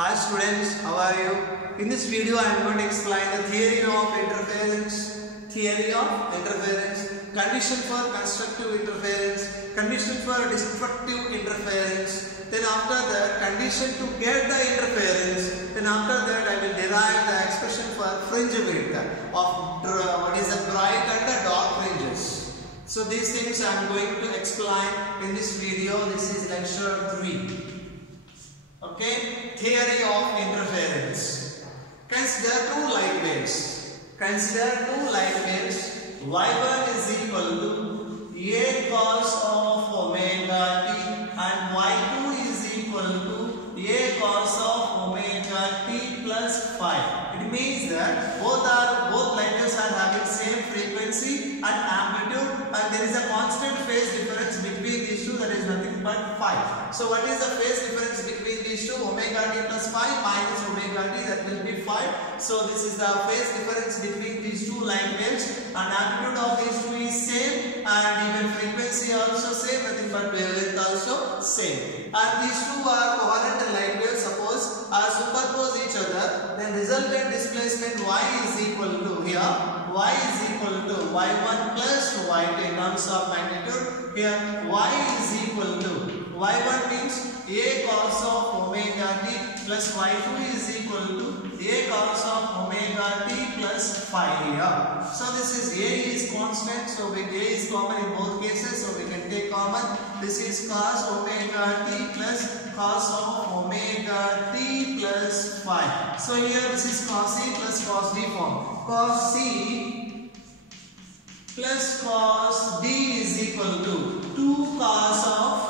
Hi students, how are you? In this video I am going to explain the theory of interference, condition for constructive interference, condition for destructive interference, then after that condition to get the interference, then after that I will derive the expression for fringe width of what is the bright and the dark fringes. So these things I am going to explain in this video. This is lecture 3. Okay, theory of interference. Consider two light waves. Y1 is equal to A cos of omega t and Y2 is equal to A cos of omega t plus phi. It means that both light waves are having same frequency and amplitude, and there is a constant phase difference between these two, that is nothing but phi. So what is the phase difference between these two? Omega t plus phi minus omega t, that will be phi. So this is the phase difference between these two light waves, and amplitude of these two is same and even frequency also same, nothing but wavelength also same. And these two are coherent light waves, suppose superpose each other, then resultant displacement y is equal to here y is equal to y1 plus y2 in terms of magnitude. Here y is equal to y1 means a cos of omega t plus y2 is equal to a cos of omega t plus phi here. So this is a is constant, so a is common in both cases, so we can take common. This is cos omega t plus cos of omega t plus phi. So here this is cos c plus cos d form. Cos c plus cos d is equal to 2 cos of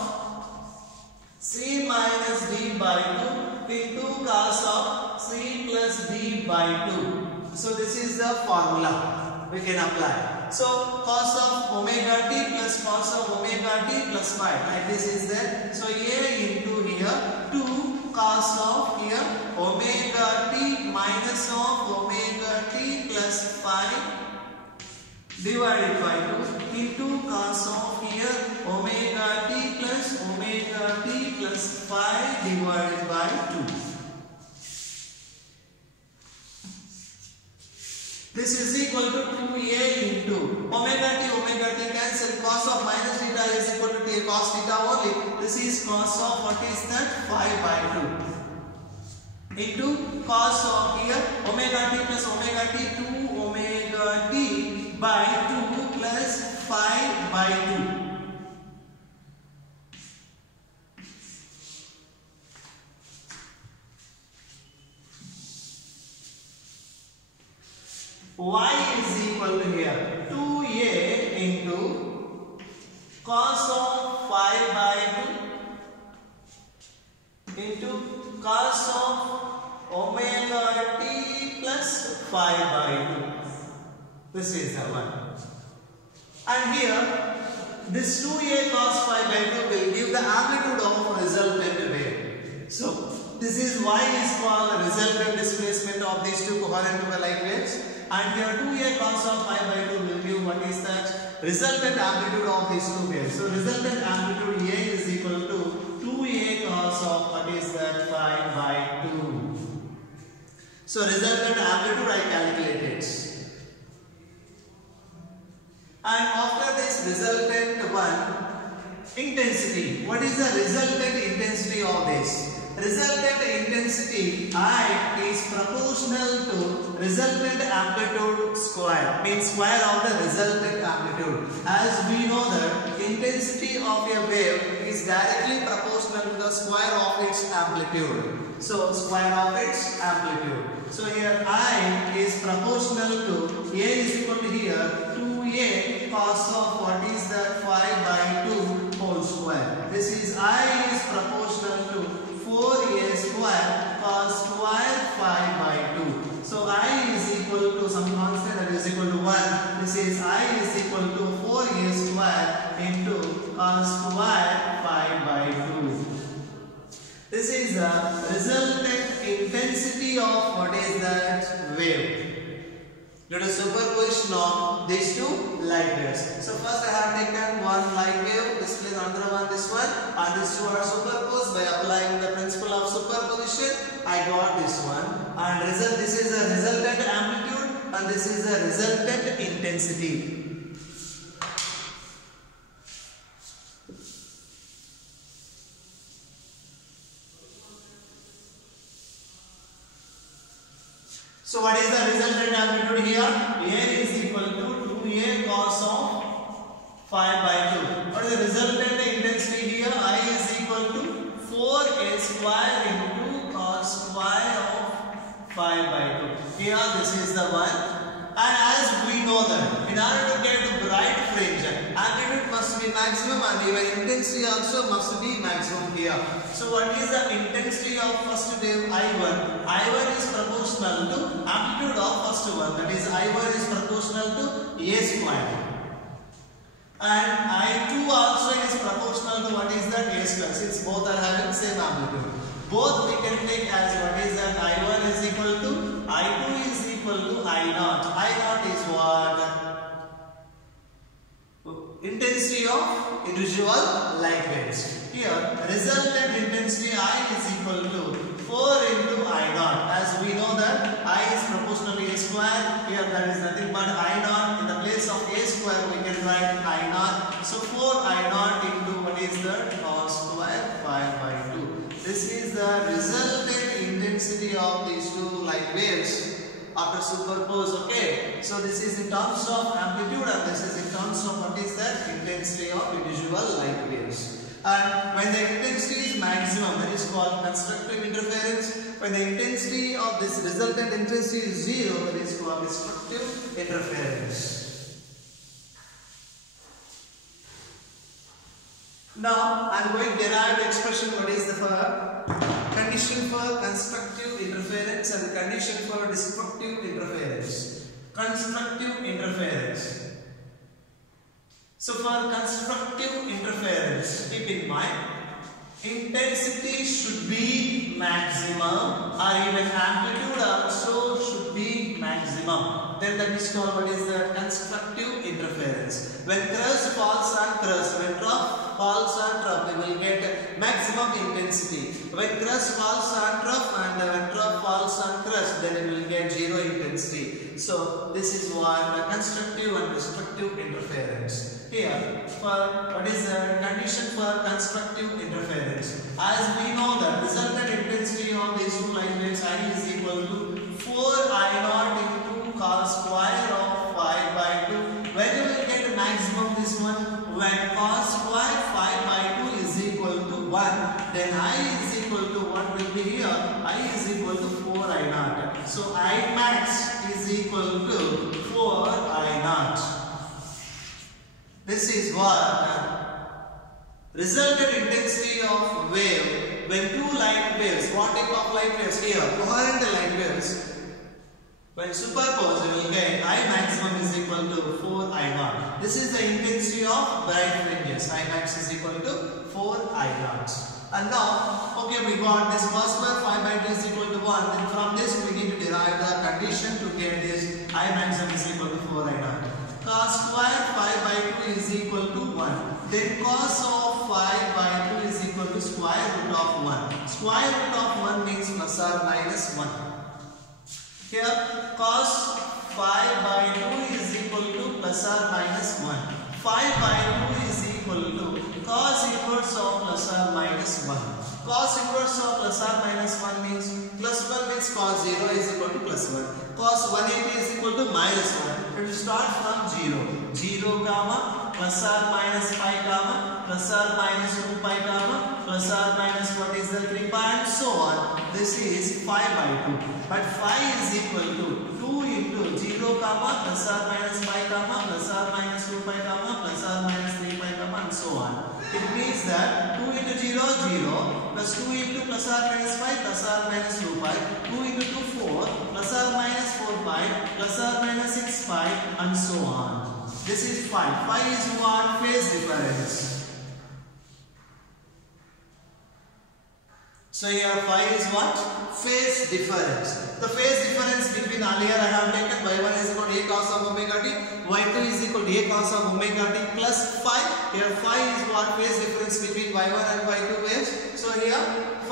c minus d by 2 into cos of c plus d by 2. So this is the formula we can apply. So cos of omega t plus cos of omega t plus phi, like this is there. So a into here 2 cos of here omega t minus of omega t plus phi divided by 2 into cos of here omega t plus omega t plus phi divided by 2. This is equal to 2a into omega t cancel, cos of minus theta is equal to t cos theta only. This is cos of what is that? Phi by 2 into cos of here omega t plus omega t 2 omega t by 2 plus phi by 2. Y is equal to here 2a into cos of phi by 2 into cos of omega t plus phi by 2. This is the one. And here this 2a cos phi by 2 will give the amplitude of resultant wave. So this is y is called the resultant displacement of these two coherent light waves. And here 2a cos of phi by 2 will give what is that? Resultant amplitude of these two waves. So resultant amplitude A is equal to 2a cos of what is that? Phi by 2. So resultant amplitude I calculated. And after this resultant one, intensity. What is the resultant intensity of this? Resultant intensity I is proportional to resultant amplitude square, means square of the resultant amplitude. As we know that intensity of a wave is directly proportional to the square of its amplitude. So square of its amplitude. So here I is proportional to A is equal to here 2a cos of what is that? Phi by 2 whole square. This is I is proportional to 4a square cos square phi by 2. So I is equal to some constant that is equal to 1. This is I is equal to 4a square into cos square phi by 2. This is the resultant intensity of what is that? Wave. Let us superposition of these two light waves. So first I have taken one light wave, this place, another one, this one, and these two are superposed. By applying the principle of superposition, I got this one, and this is the resultant amplitude and this is the resultant intensity. So what is the resultant amplitude here? A is equal to 2A cos of 5 by 2. What is the resultant intensity here? I is equal to 4A square into cos square of 5 by 2. Here this is the one. And as we know that in order to get the bright fringe, amplitude must be maximum and even intensity also must be maximum here. So what is the intensity of first wave I1? I1 is proportional to amplitude of first one, that is I1 is proportional to A square. And I2 also is proportional to what is that A square, since both are having same amplitude. Both we can take as what is that I1 is equal to I2 is equal to I0. I0 is what? Intensity of individual light waves. Here resultant intensity I is equal to 4 into I0. As we know that I is proportional to A square. Here that is nothing but I0. In the place of A square we can write I0. So 4 I0 into what is that? Cos square 5 by 2. This is the resultant intensity of these two light waves after superpose. Okay, so this is in terms of amplitude and this is in terms of what is that? Intensity of individual light waves. And when the intensity is maximum, that is called constructive interference. When the intensity of this resultant intensity is 0, that is called destructive interference. Now I am going to derive the expression what is the condition for constructive interference and condition for destructive interference. Constructive interference. So for constructive interference, keep in mind, intensity should be maximum or even amplitude also should be maximum. Then that is called what is the constructive interference. When crust falls on crust, when trough falls on trough, we will get maximum intensity. When crust falls on trough and when trough falls on crust, then it will get zero intensity. So this is what the constructive and destructive interference. Here, for what is the condition for constructive interference? As we know that resultant intensity of these two light waves I is equal to 4 I0 into cos square of 5 by 2. When you will get maximum this one? When cos square 5 by 2 is equal to 1, then I is equal to what will be here? I is equal to 4 I0. So I max is equal to 4 I0. This is what resultant intensity of wave when two light waves, what type of light waves here? Coherent light waves. When superposed, you will get I maximum is equal to 4 I0. This is the intensity of bright fringes. I max is equal to 4 I0. And now, okay, we got this cos square 5 by 2 is equal to 1. Then from this we need to derive the condition to get this I maximum is equal to 4 I0. Cos square 5 by 2 is equal to 1. Then cos of 5 by 2 is equal to square root of 1. Square root of 1 means plus or minus 1. Here cos 5 by 2 is equal to plus or minus 1. 5 by 2 is equal to cos inverse of plus or minus 1. Cos inverse of plus or minus 1 means plus 1 means cos 0 is equal to plus 1. Cos 180 is equal to minus 1. It will start from 0. 0 comma plus or minus 5 comma plus or minus 2 pi comma plus or minus what is the 3 pi and so on. This is 5 by 2. But 5 is equal to 2 into 0 comma plus or minus 5 comma plus or minus 2 pi comma plus or minus 3 pi comma and so on. It means that 2 into 0, 0 plus 2 into plus or minus 5 plus or minus 2 pi, 2 into 2, 4 plus or minus 4 pi plus or minus 6 pi and so on. This is 5. 5 is what? Phase difference. So here phi is what? Phase difference. The phase difference between earlier I have taken y1 is equal to a cos of omega t, y2 is equal to a cos of omega t plus phi. Here phi is what? Phase difference between y1 and y2 waves. So here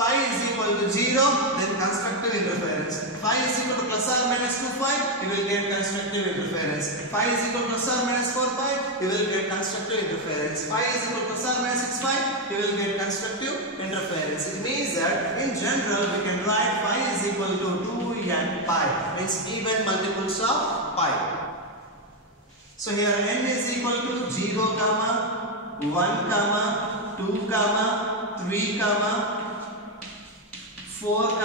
phi is equal to 0, then constructive interference. Phi is equal to plus or minus 2 phi, you will get constructive interference. Phi is equal to plus or minus 4 phi, you will get constructive interference. Phi is equal to plus or minus 6 phi, you will get constructive interference. It means that in general we can write phi is equal to 2n pi. It's even multiples of pi. So here n is equal to 0, 1, 2, 3, 4,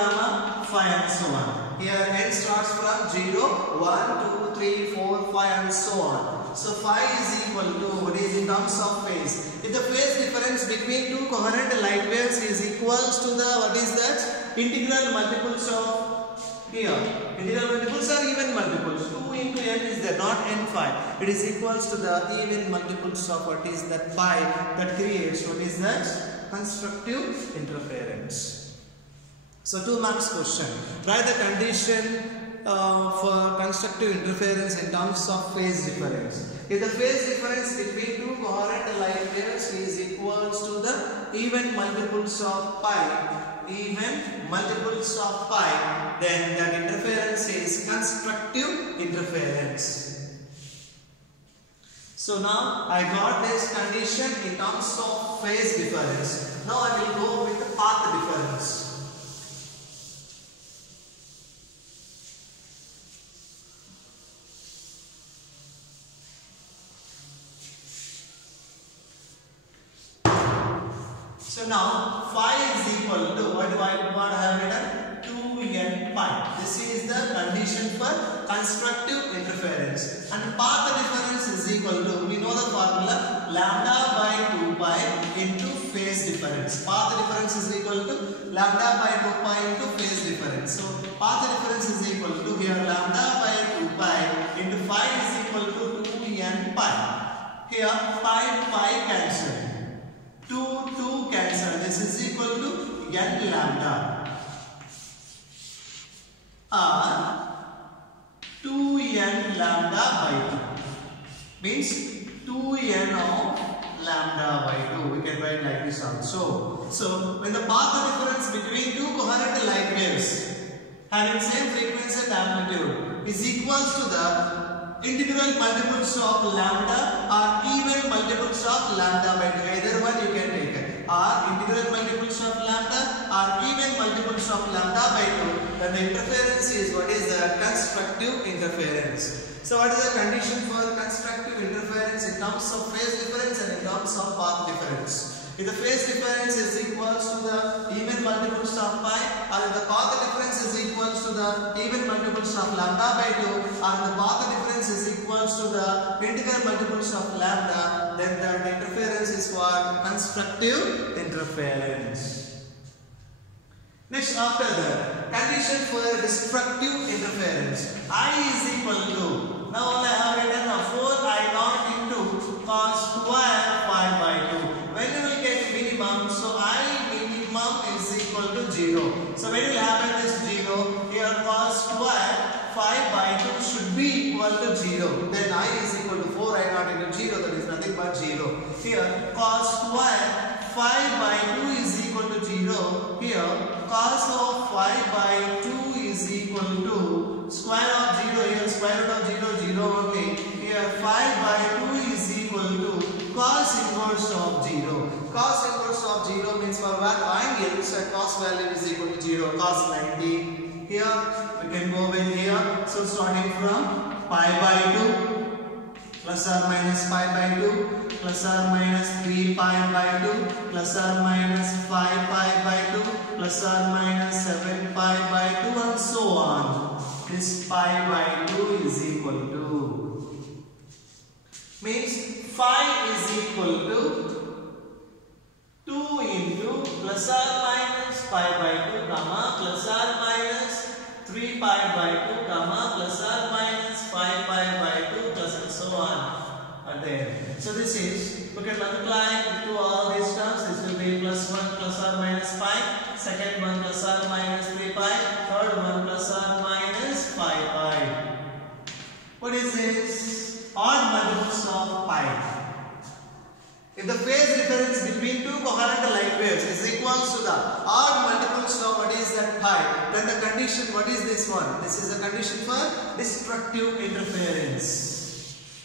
5 and so on. Here n starts from 0, 1, 2, 3, 4, 5 and so on. So phi is equal to what is in terms of phase. If the phase difference between two coherent light waves is equals to the what is that? Integral multiples of here. Integral multiples are even multiples. 2 into n is there, not n phi. It is equals to the even multiples of what is that pi that creates what is that? Constructive interference. So 2 marks question. Write the condition for constructive interference in terms of phase difference. If the phase difference between two coherent light waves is equals to the even multiples of pi, then that interference is constructive interference. So now I got this condition in terms of phase difference. Now I will go with the path difference. So now phi is equal to what I have written? 2n pi. This is the condition for constructive interference. And path difference is equal to, we know the formula, lambda by 2 pi into phase difference. Path difference is equal to lambda by 2 pi into phase difference. So path difference is equal to here lambda by 2 pi into phi is equal to 2n pi. Here pi cancel. 2 cancel. This is equal to n lambda or 2n lambda by 2 means 2n of lambda by 2. We can write like this also. So when the path difference between two coherent light waves having same frequency and amplitude is equals to the integral multiples of lambda or even multiples of lambda by 2. Either one you can take it. Or integral multiples of lambda or even multiples of lambda by 2. Then the interference is what is the constructive interference. So what is the condition for constructive interference in terms of phase difference and in terms of path difference? If the phase difference is equals to the even multiples of pi, or if the path difference is equals to the even multiples of lambda by 2, or if the path difference is equals to the integral multiples of lambda, then the interference is what? Constructive interference. Next, after that, condition for destructive interference. I is equal to, now I have written 4I naught into cos square phi by 2. When you will get minimum, so I minimum is equal to 0. So when it will happen is 0, here cos square phi by 2 should be equal to 0. Then I is equal to 4I naught into 0, that is nothing but 0. Here cos square phi by 2 is equal to 0. Here cos of phi by 2 is equal to square of 0. Here square root of 0, 0 only. Here phi by 2 is equal to cos inverse of 0. Cos inverse of 0 means for what angle, so cos value is equal to 0, cos 90. Here we can go with here. So starting from pi by 2 plus or minus pi by 2 plus or minus 3 pi by 2 plus or minus 5 pi by 2 plus or minus 7 pi by 2 and so on. This pi by 2 is equal to, means phi is equal to 2 into plus or minus pi by 2 comma plus or minus 3 pi by 2 comma plus or minus 5 pi by 2 plus and so on at the end. So this is, we can multiply into all these terms. This will be plus 1 plus or minus 5. Second second one plus or minus 3 pi, third one plus or minus 5 pi. What is this? Odd multiples of pi. If the phase difference between two coherent light waves is equals to the odd multiples of what is that pi, then the condition, what is this one? This is the condition for destructive interference.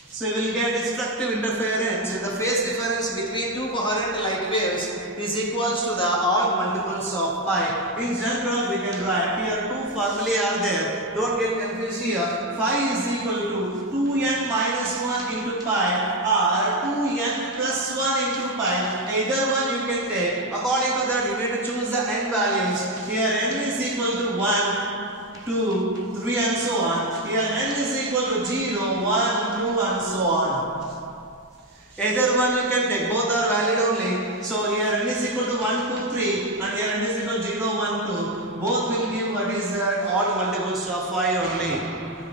So you will get destructive interference if the phase difference between two coherent light waves is equals to the odd multiples of pi. In general, we can write here two formulae are there. Don't get confused here. Phi is equal to 2n minus 1 into pi or 2n plus 1 into pi. Either one you can take. According to that, you need to choose the n values. Here n is equal to 1, 2, 3 and so on. Here n is equal to 0, 1, 2 and so on. Either one you can take, both are valid only. So here n is equal to 1, 2, 3 and here n is equal to 0, 1, 2. Both will give what is the odd multiples of phi only.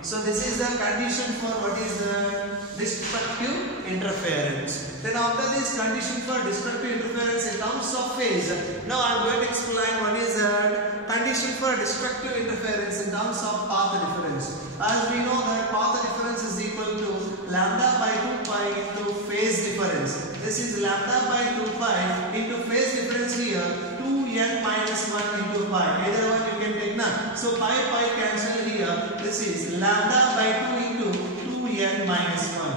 So this is the condition for what is the destructive interference. Then after this condition for destructive interference in terms of phase, now I am going to explain what is the condition for destructive interference in terms of path difference. As we know that path difference is equal to lambda by 2 pi into phase difference. This is lambda by 2 pi into phase difference here 2n minus 1 into pi. Either one you can take now. So pi cancel here. This is lambda by 2 into 2n minus 1.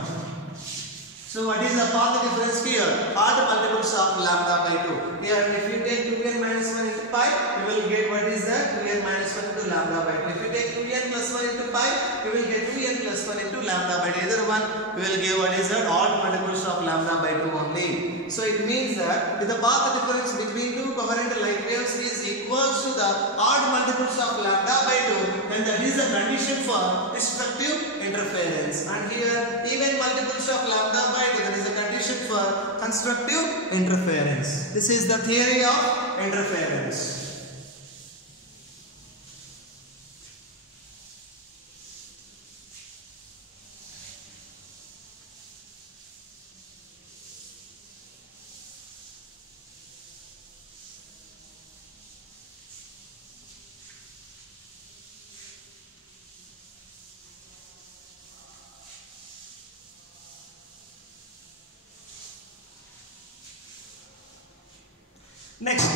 So what is the path difference here? Odd multiples of lambda by 2. Here if you take 2n minus 1 into pi, you will get what is that? 2n minus 1 into lambda by 2. If you take 2n plus 1 into pi, you will get 2n plus 1 into lambda by 2. Either one, you will give what is that? Odd multiples of lambda by 2 only. So it means that if the path difference between two coherent light waves is equals to the odd multiples of lambda by 2, then that is the condition for destructive interference. And here even multiples of lambda by 2, that is the condition for constructive interference. This is the theory of interference. Next,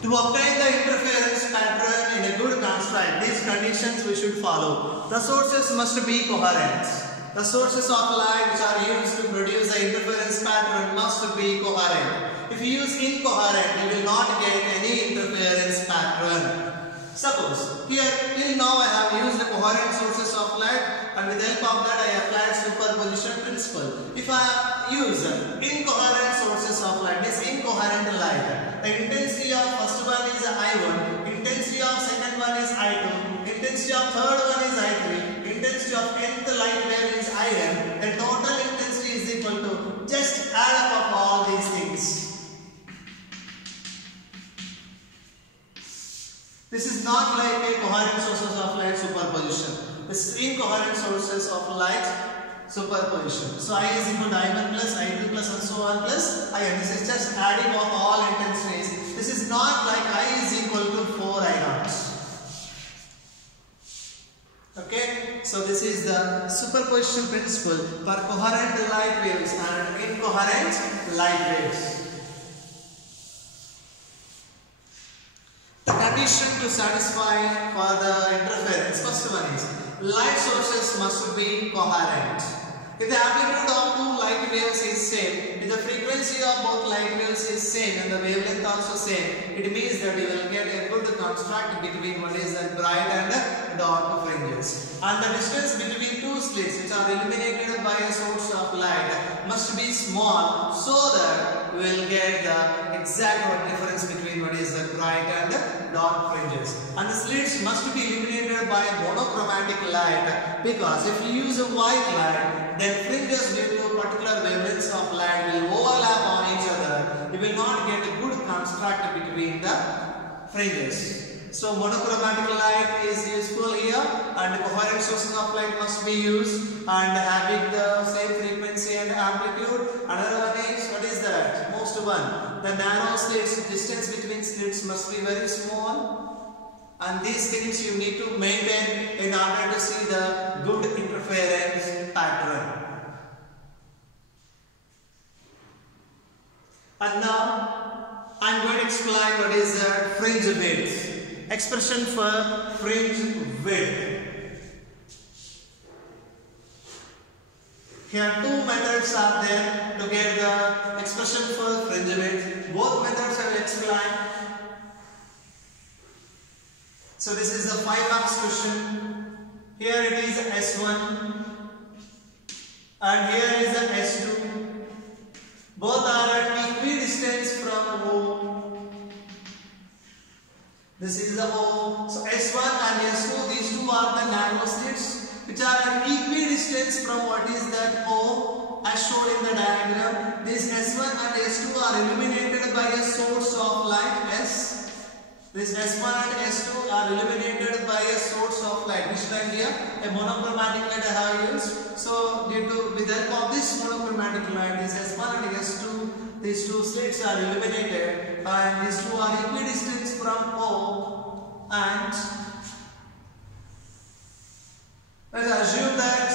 to obtain the interference pattern in a good construct, these conditions we should follow. The sources must be coherent. The sources of light which are used to produce the interference pattern must be coherent. If you use incoherent, you will not get any interference pattern. Suppose, here till now I have used the coherent sources of light and with the help of that I applied superposition principle. If I use incoherent sources of light, this incoherent light, the intensity of first one is I1, intensity of second one is I2, intensity of third one is I3, intensity of nth light wave is In, the total intensity is equal to just add up of all these things. This is not like a coherent sources of light superposition. This is incoherent sources of light superposition. So I is equal to I1 plus I2 plus and so on plus In. This is just adding of all intensities. This is not like I is equal to 4 I0. Okay, so this is the superposition principle for coherent light waves and incoherent light waves. The condition to satisfy for the interference, first one is light sources must be coherent. If the amplitude of two light waves is same, if the frequency of both light waves is same and the wavelength also same, it means that you will get a good construct between what is the bright and dark fringes. And the distance between two slits which are illuminated by a source of light must be small so that we will get the exact difference between what is the bright and dark fringes. And the slits must be illuminated by monochromatic light, because if you use a white light, then fringes due to particular wavelengths of light will overlap on each other. You will not get a good construct between the fringes. So monochromatic light is useful here, and coherent sources of light must be used and having the same frequency and amplitude. Another one is, what is that? Most one, the narrow slits, distance between between slits must be very small. And these things you need to maintain in order to see the good interference pattern. And now I am going to explain what is fringe width. Expression for fringe width. Here two methods are there to get the expression for fringe width. Both methods I will explain. So this is the 5 marks question. Here it is S1 and here is the S2. Both are at equidistance from O. This is the O. So S1 and S2, these two are the narrow slits which are at equidistance from what is that O as shown in the diagram. This S1 and S2 are illuminated by a source of light S. This S1 and S2 are illuminated by a source of light. Which light here? A monochromatic light I have used. So with the help of this monochromatic light, this S1 and S2, these two slits are illuminated and these two are equidistant from O, and let's assume that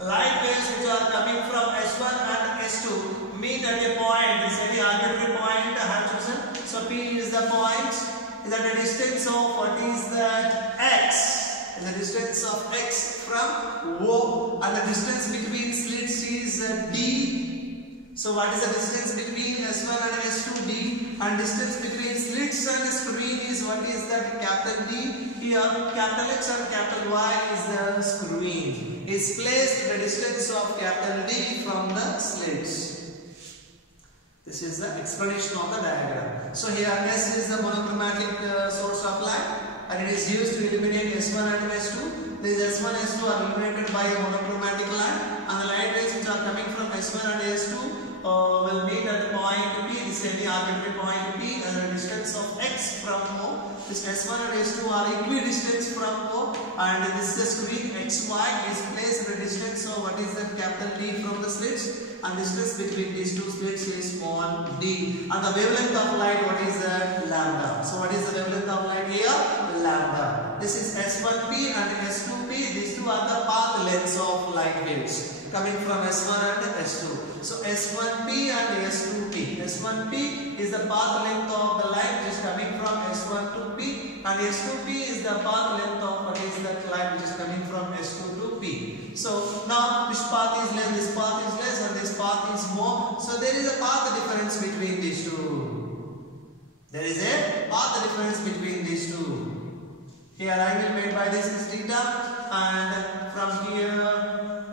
light waves which are coming from S1 and S2 meet at a point. This is any arbitrary point I have chosen. So P is the point. Is at a distance of what is that X? Is the distance of X from O, and the distance between slits is D. So what is the distance between S1 and S2? D. And distance between slits and screen is what is that? Capital D. Here capital X and capital Y is the screen. Is placed at the distance of capital D from the slits. This is the explanation of the diagram. So here S is the monochromatic source of light and it is used to illuminate S1 and S2. These S1 and S2 are illuminated by a monochromatic light, and the light rays which are coming from S1 and S2 will meet at the point P. This is any arbitrary point P and the distance of X from O. This S1 and S2 are equidistant from O, and this is the screen XY is placed at a distance of what is that? Capital D from the slits, and distance between these two slits is small d. And the wavelength of light, what is that? Lambda. So what is the wavelength of light here? Lambda. This is S1P and S2P. These two are the path lengths of light waves coming from S1 and S2. So S1P and S2P. S1P is the path length of the light which is coming from S1 to P, and S2P is the path length of what is that light which is coming from S2 to P. So now which path is less? This path is less and this path is more. So there is a path difference between these two. There is a path difference between these two. Here angle made by this is theta, and from here,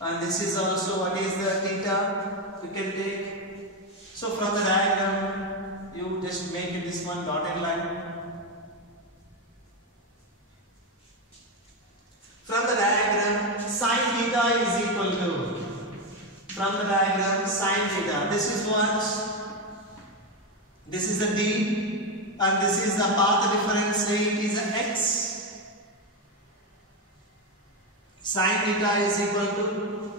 and this is also what is the theta we can take. So from the diagram, you just make it this one dotted line. From the diagram, sine theta is equal to, from the diagram, sine theta, this is what? This is the D, and this is the path difference, say it is X. Sine theta is equal to,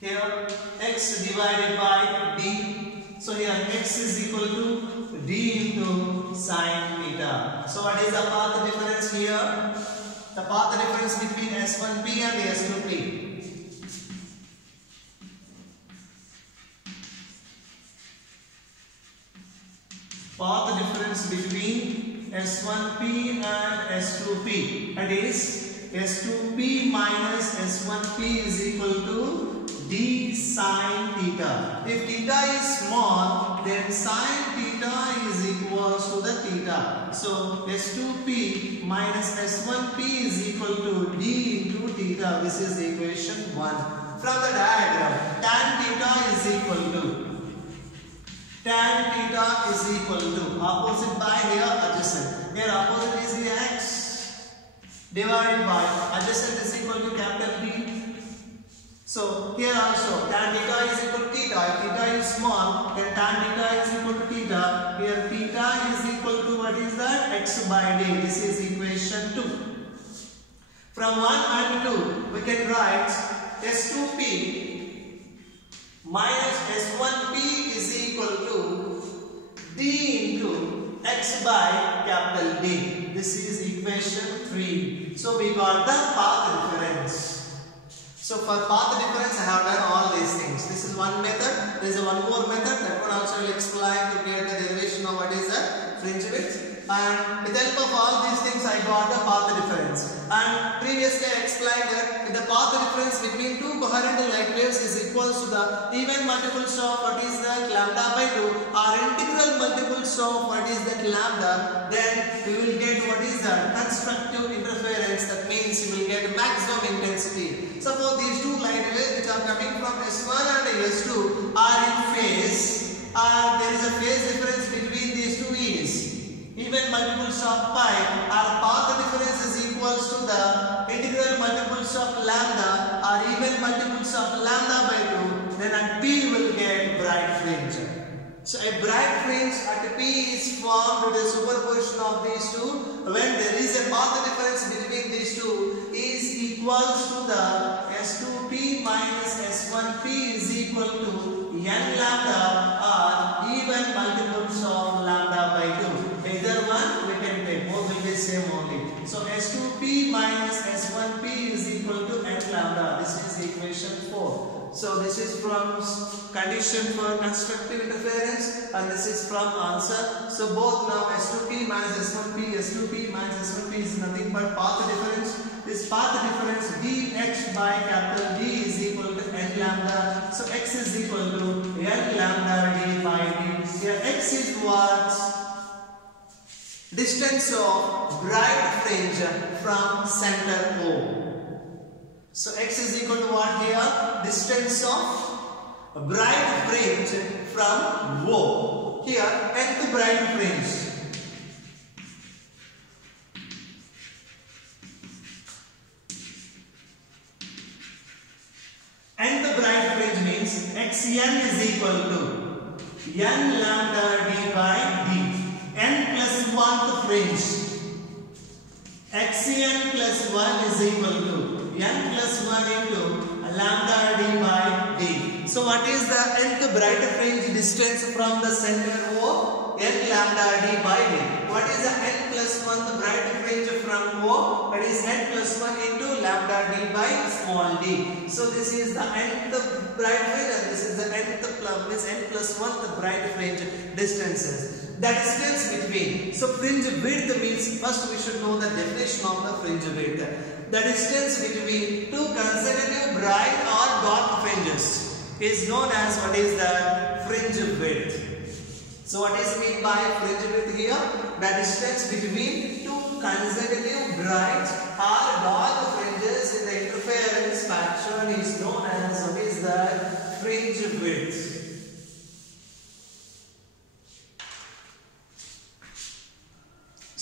here X divided by D. So here X is equal to D into sine theta. So what is the path difference here? The path difference between S1P and S2P. Path difference between S1P and S2P, that is S2P minus S1P is equal to D sine theta. If theta is small, then sine theta is equal to the theta. So S2P minus S1P is equal to D into theta. This is equation 1. From the diagram, tan theta is equal to, tan theta is equal to, opposite by here adjacent. Here opposite is the X divided by adjacent is equal to capital D. So here also tan theta is equal to theta. If theta is small, then tan theta is equal to theta. Here theta is equal to what is that? X by D. This is equation 2. From 1 and 2, we can write S2P minus S1P is equal to D into X by capital D. This is equation 3. So we got the path difference. So for path difference I have done all these things. This is one method. There is one more method that one also will explain to get the derivation of what is the fringe width. And with the help of all these things I got the path difference. And previously I explained that the path difference between two coherent light waves is equal to the even multiples of what is that lambda by 2 or integral multiples of what is that lambda. Then we will get what is the constructive interference. That means you will get maximum intensity. Suppose these two light waves which are coming from S1 and S2 are in phase. There is a phase difference between these two E's. Even multiples of pi, our path difference is equals to the integral multiples of lambda or even multiples of lambda by 2. Then at P will get bright fringe. So a bright fringe at P is formed with a superposition of these two when there is a path difference between these two is equals to the S2P minus S1P is equal to n lambda or even multiples of lambda by 2. Either one we can take, both will be same only. So S2P minus S1P is equal to n lambda. This is equation 4. So this is from condition for constructive interference and this is from answer. So both now S2P minus S1P, S2P minus S1P is nothing but path difference. This path difference dx by capital D is equal to n lambda. So x is equal to n lambda d by d. Here x is what? Distance of bright fringe from center O. So x is equal to what here? Distance of bright fringe from O. Here nth bright fringe. Nth bright fringe means xn is equal to n lambda d by d. N plus 1th fringe. Xn plus 1 is equal to n plus 1 into lambda d by d. So what is the nth bright fringe distance from the center O? N lambda d by d. What is the n plus 1th bright fringe from O? That is n plus 1 into lambda d by small d. So this is the nth bright fringe and this is the nth plus n plus 1th bright fringe distances. The distance between. So fringe width means first we should know the definition of the fringe width. The distance between two consecutive bright or dark fringes is known as what is the fringe width. So what is meant by fringe width here? The distance between two consecutive bright or dark fringes in the interference pattern is known as what is the fringe width.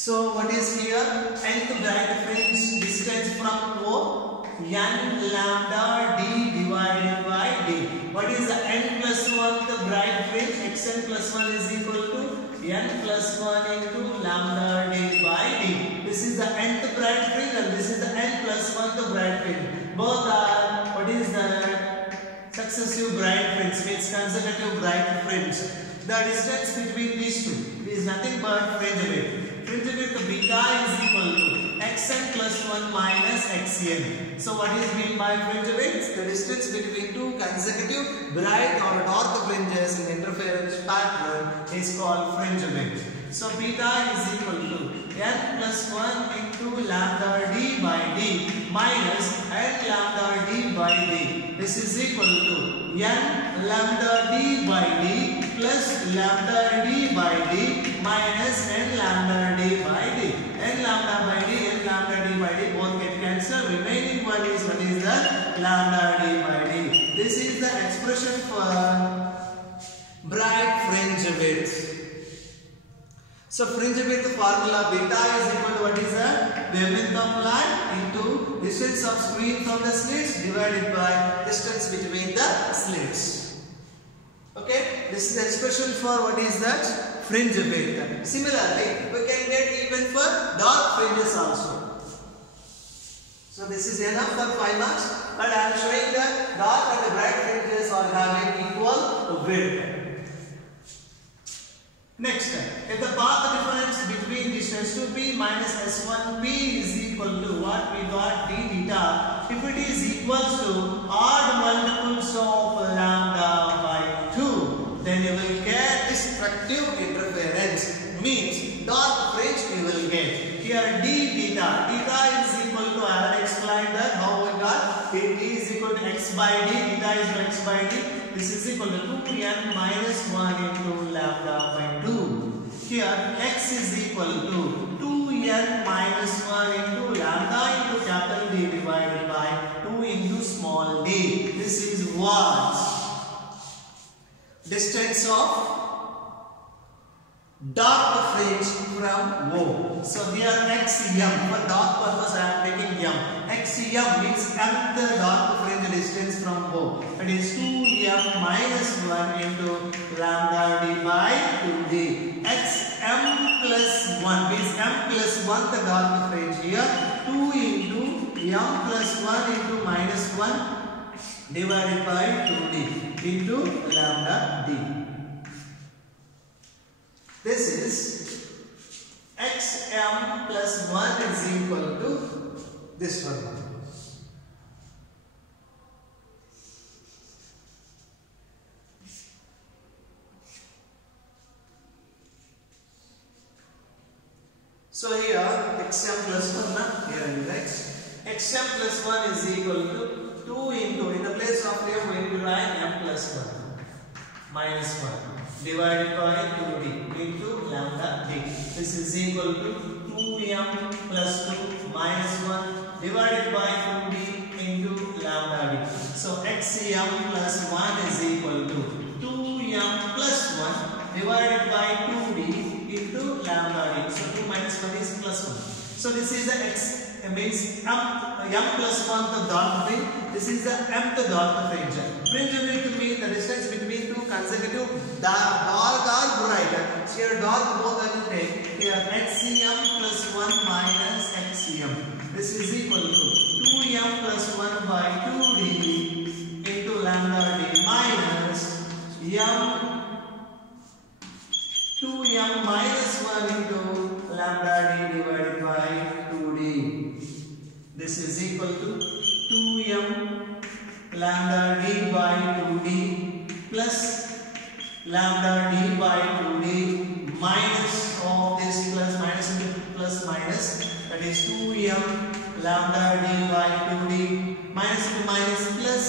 So what is here? Nth bright fringe distance from O, n lambda d divided by d. What is the n plus 1 the bright fringe? Xn plus 1 is equal to n plus 1 into lambda d by d. This is the nth bright fringe and this is the n plus 1 the bright fringe. Both are what is the successive bright fringe, means consecutive bright fringe. The distance between these two is nothing but fringe width. Fringe width beta is equal to xn plus 1 minus xn. So what is meant by fringe width? The distance between two consecutive bright or dark fringes in interference pattern is called fringe width. So beta is equal to n plus 1 into lambda d by d minus n lambda d by d. This is equal to n lambda d by d plus lambda d by d minus n lambda d by d. N lambda by d, n lambda d by d both get cancelled. Remaining one is what is the lambda d by d. This is the expression for bright fringe width. So fringe width formula beta is equal to what is the wavelength of light into distance of screen from the slits divided by distance between the slits. Okay, this is the expression for what is that fringe width. Similarly, we can get even for dark fringes also. So this is enough for 5 marks. and I am showing the dark and the bright fringes are having equal width. Next, if the path difference between distance to P minus S1 P is equal to what we got d theta. If it is equals to odd multiples of lambda by 2, then you will get destructive interference. Means dark fringe you will get. Here d theta. Theta is equal to, I have explained that how we got d is equal to x by d. Theta is x by d. This is equal to 2n minus 1 into lambda by 2. Here x is equal to 2n minus 1 into lambda into capital D divided by 2 into small d. This is what? Distance of dark fringe from O. So here xm, for dark purpose I am taking m. xm means mth dark fringe distance from O. That is 2m minus 1 into lambda d by 2d. xm plus 1 means m plus 1 the dark fringe here. 2 into m plus 1 into minus 1 divided by 2d into lambda d. This is xm plus 1 is equal to this one. So here xm plus 1 here I will write xm plus 1 is equal to 2 into, in the place of m we will write m plus 1 minus 1 divided by 2d into lambda d. This is equal to 2m plus 2 minus 1 divided by 2d into lambda d. So xm plus 1 is equal to 2m plus 1 divided by 2d into lambda d. So 2 minus 1 is plus 1. So this is the x means m plus 1 the dark fringe. This is the mth dark fringe. Fringe width means the distance between two consecutive dark or bright. Here dark both I will take. Here xm plus 1 minus xm. This is equal to 2m plus 1 by 2d into lambda d minus m 2m minus 1 into lambda d divided by 2d. This is equal to 2m lambda d by 2d plus lambda d by 2d minus of this plus minus into plus minus, that is 2m lambda d by 2d minus into minus plus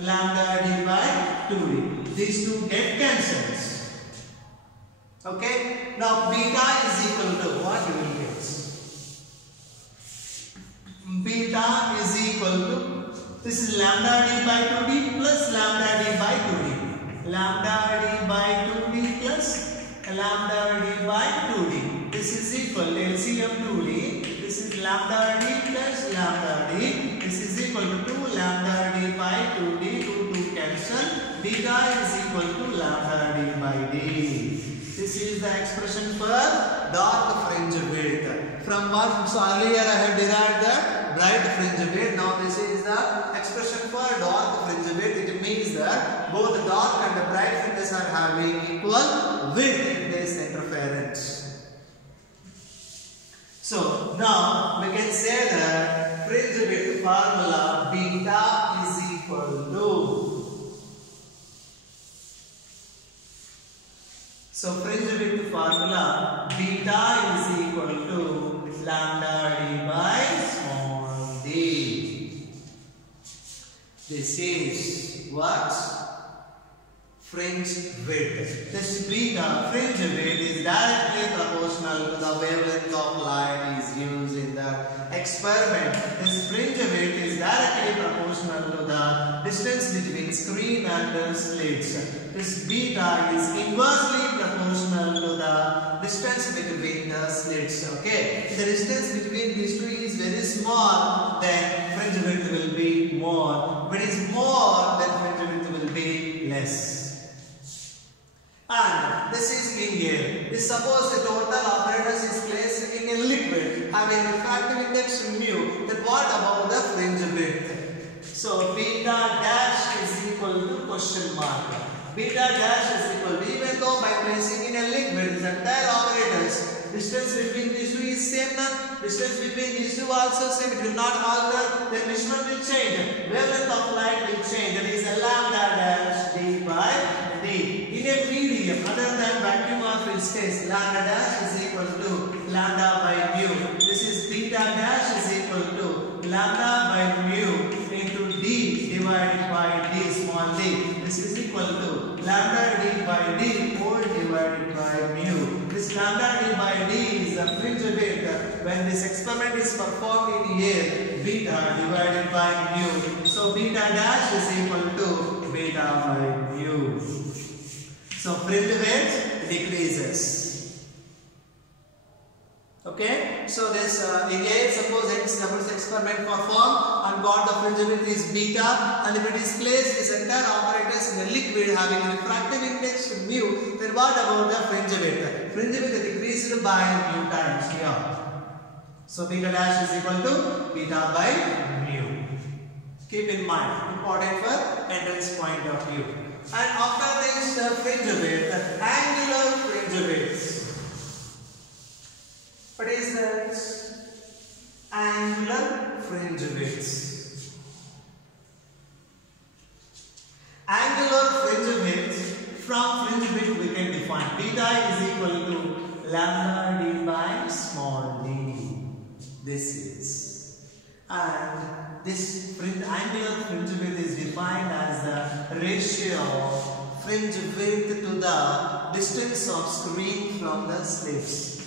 lambda d by 2d. These two get cancelled. Okay, now beta is equal to what you will get? Beta is equal to, this is lambda d by 2d plus lambda d by 2d. Lambda d by 2d plus lambda d by 2d. This is equal to LCM 2d. This is lambda d plus lambda d. This is equal to 2 lambda d by 2d. 2 cancel. Beta is equal to lambda d by d. This is the expression for dark fringe width. From what? So earlier I have derived the bright fringe width. Now this is the expression for dark fringe width. It means that both the dark and the bright fringes are having equal width in this interference. So now we can say that fringe width formula beta is equal to, so fringe width formula beta is equal to lambda d by small d. This is what? Fringe width. This beta fringe width is directly proportional to the wavelength of light is used in the experiment. This fringe width is directly proportional to the distance between screen and the slits. This beta is inversely proportional to the distance between the slits. Okay, if the distance between these two is very small, then fringe width will be more. If it is more, then fringe width will be less. And this is linear. Suppose the total apparatus is placed in a liquid having refractive index mu. Then what about the fringe width? So beta dash is equal to question mark. Beta dash is equal to, even though by placing in a liquid the entire operators, distance between these two is same, distance between these two also same, it will not alter, then which one will change? Wavelength of light will change, that is a lambda dash d by d. In a medium other than vacuum or free space, lambda dash is equal to lambda by mu. This is beta dash is equal to lambda by mu into d divided by d small d. This is equal to lambda d by d whole divided by mu. This lambda d by d is the fringe width when this experiment is performed in air, beta divided by mu. So beta dash is equal to beta by mu. So fringe width decreases. Okay, so this in air, suppose X doubles experiment performed and got the fringe width is beta, and if it is placed this entire apparatus in a liquid having a refractive index mu, then what about the fringe width? Fringe width decreased by mu times here. So beta dash is equal to beta by mu. Keep in mind, important for entrance point of view. And after this fringe width, angular fringe width. What is that? Angular fringe width. Angular fringe width, from fringe width we can define beta is equal to lambda d by small d. This is, and this angular fringe width is defined as the ratio of fringe width to the distance of screen from the slits.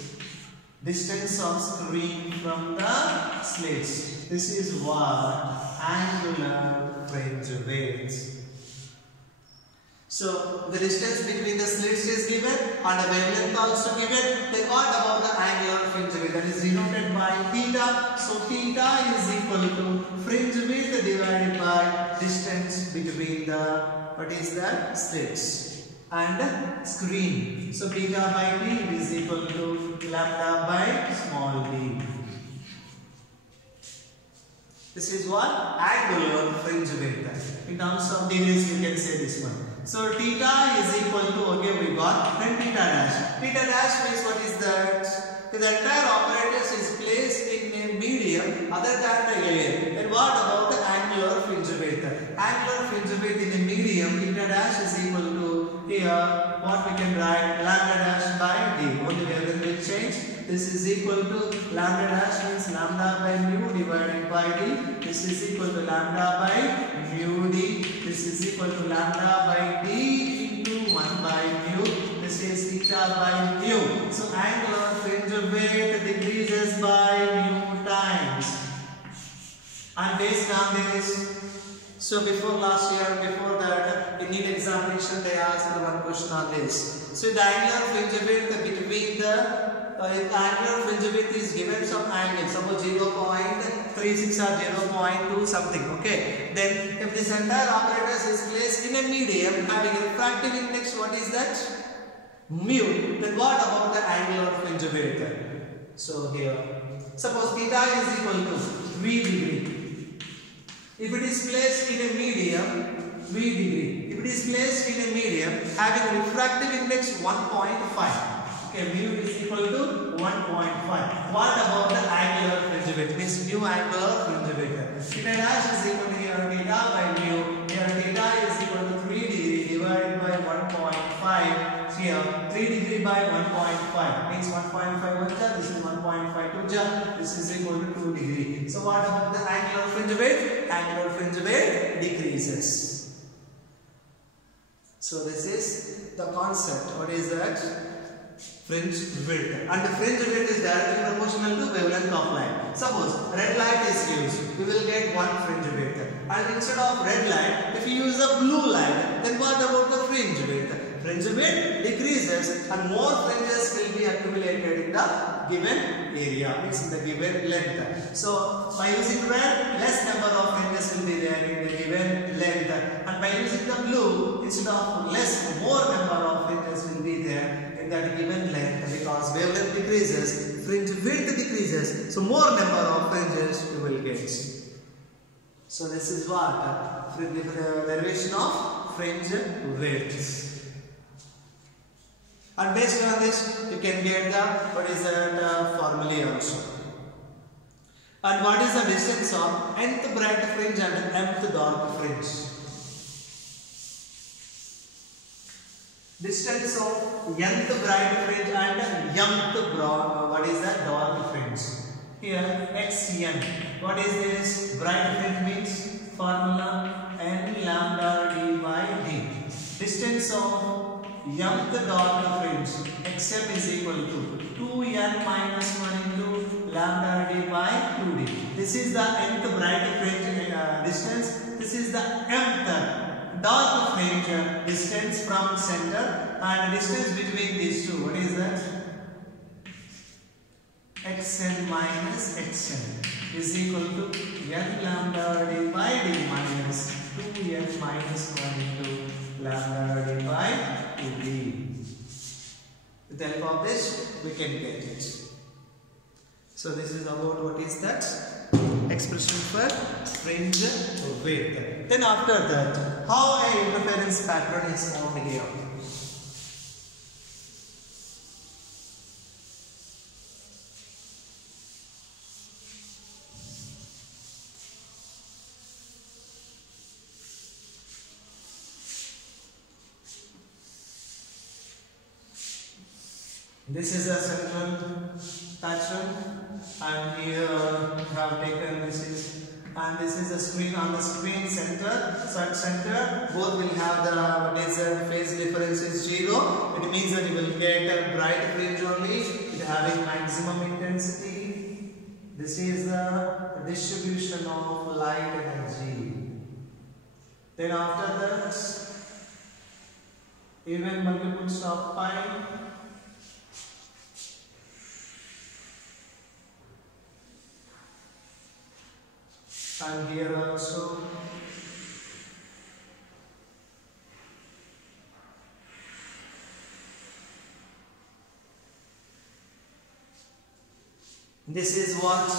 Distance of screen from the slits. This is what angular fringe width. So the distance between the slits is given and the wavelength also given. Then what about the angular fringe width? That is denoted by theta. So theta is equal to fringe width divided by distance between the, what is that, slits and screen. So beta by d is equal to lambda by small d. This is what? Angular fringe width. In terms of degrees we can say this one. So theta is equal to, okay, we got, then theta dash. Theta dash means what is that? The entire apparatus is placed in a medium other than the air. Then what about the angular fringe width? Angular fringe width in a medium, theta dash is equal to, here, what we can write, lambda dash by d. Only wavelength will change. This is equal to lambda dash means lambda by mu divided by d. This is equal to lambda by mu d. This is equal to lambda by d into 1 by mu. This is theta by mu. So angular fringe width decreases by mu times. And based on this, so before last year, before that, in NEET examination they asked one question on this. So the angular fringe width between the angular fringe width is given some angle, suppose 0.36 or 0.2 something, okay. Then if this entire apparatus is placed in a medium having a refractive index, what is that? Mu. Then what about the angular fringe width? So here, suppose theta is equal to V degree. If it is placed in a medium, V degree. If it is placed in a medium having a refractive index 1.5. Okay, mu is equal to 1.5. What about the angular fringe width? Means mu angular fringe width. Theta dash is equal to here theta by mu. Here theta is equal to 3 degree divided by 1.5. Here 3 degree by 1.5 means 1.5 ja. This is 1.52 ja. This is equal to 2 degree. So what about the angular fringe width? Angular fringe width decreases. So this is the concept. What is that? Fringe width. And the fringe width is directly proportional to wavelength of light. Suppose red light is used, we will get one fringe width. And instead of red light, if you use a blue light, then what about the fringe width? Fringe width decreases and more fringes will be accumulated in the given area, means in the given length. So by using red, less number of fringes will be there in the given length. And by using the blue, instead of less, more number of fringes will be there in that given length, because wavelength decreases, fringe width decreases, so more number of fringes you will get. So this is what? Derivation of fringe width. And based on this, you can get the what is that formulae also. And what is the distance of nth bright fringe and mth dark fringe? Distance of nth bright fringe and mth what is that dark fringe? Here xn. What is this? Bright fringe means formula n lambda d by d. Distance of mth dark fringe xm is equal to 2n minus 1 into lambda d by 2d. This is the nth bright fringe distance. This is the mth dark fringe distance from center, and distance between these two. What is that? xn minus xn is equal to n lambda d by d minus 2n minus 1 into lambda d by 2d. With the help of this, we can get it. So this is about what is that expression for fringe width. Then after that, how a interference pattern is formed here. This is a central pattern, and here we have taken this is a screen. On the screen center, both will have the what is the phase difference is 0. It means that you will get a bright fringe only, it having maximum intensity. This is the distribution of light energy. Then after that, even multiples of pi. And here also. This is what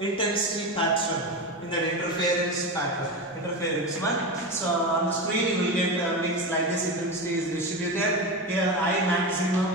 intensity pattern in the interference pattern. Interference one. So on the screen you will get things like this. Intensity is distributed. Here I maximum,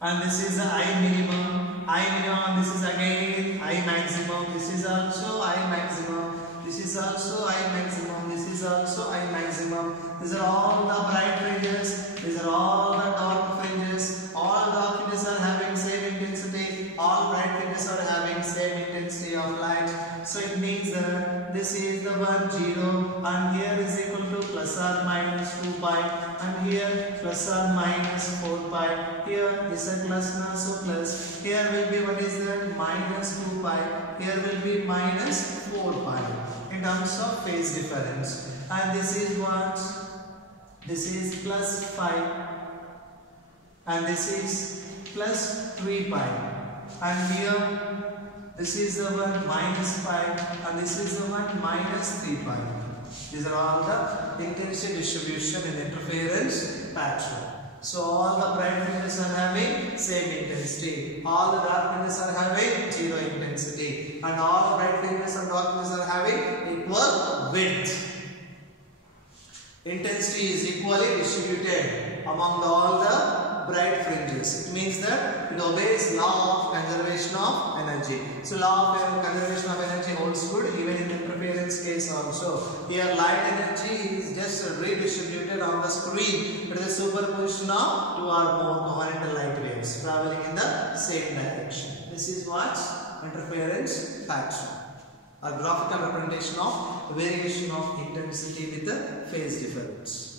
and this is I minimum. I minimum, this is again I maximum, this is also I maximum, this is also I maximum, this is also I maximum. These are all the bright fringes, these are all the dark fringes. All dark fringes are having same intensity, all bright fringes are having same intensity of light. So it means that this is the one 0, and here is equal to plus or minus 2 pi, and here plus or minus 4 pi. Here is a plus and also plus. Here will be what is that? Minus 2 pi. Here will be minus 4 pi in terms of phase difference. And this is what? This is plus 5, and this is plus 3 pi. And here this is the one minus 5, and this is the one minus 3 pi. These are all the intensity distribution in interference pattern. So all the bright fringes are having same intensity, all the dark fringes are having 0 intensity, and all bright fringes and dark fringes are having equal width. Intensity is equally distributed among all the bright fringes. It means that it obeys law of conservation of energy. So law of conservation of energy holds good even in the interference case also. Here light energy is just redistributed on the screen. It is a superposition of 2 or more coherent light waves traveling in the same direction. This is what? Interference pattern. A graphical representation of variation of intensity with the phase difference.